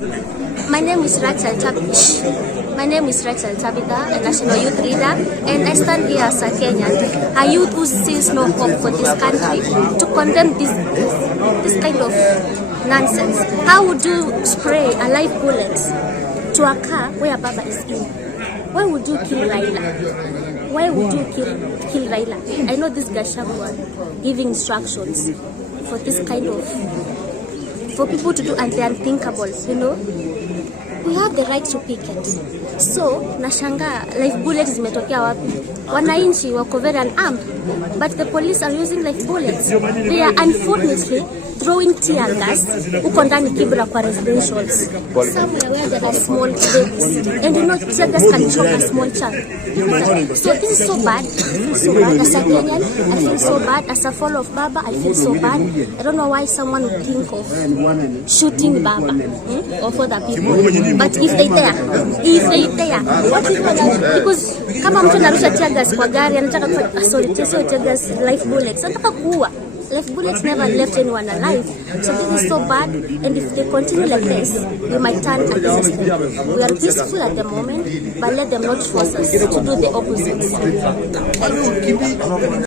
My name is Tabitha, a national youth leader, and I stand here as a Kenyan, a youth who sees no hope for this country, to condemn this kind of nonsense. How would you spray a live bullet to a car where Baba is in? Why would you kill Raila? Why would you kill Raila? I know this Gachagua giving instructions for this kind of, for people to do the unthinkable, you know. We have the right to picket. So, nashanga live bullets zimetokea wapi? Wananchi wako very unarmed, but the police are using live bullets. They are unfortunately throwing tear gas uko ndani Kibra kwa residentials. Somewhere where there are small babies. And you know, tear gas can choke a small child. So this is so bad. I feel so bad as a Kenyan. I feel so bad as a follower of Baba. I feel so bad. I don't know why someone would think of shooting Baba or for the people. But if they dare, what is that? Because kama mtu anarusha tear gas kwa gari, anataka kufanya assault, tear gas, live bullets, anataka kuua. Live bullets never left anyone alive. So this is so bad, and if they continue like this, we might turn against them. We are peaceful at the moment, but let them not force us to do the opposite.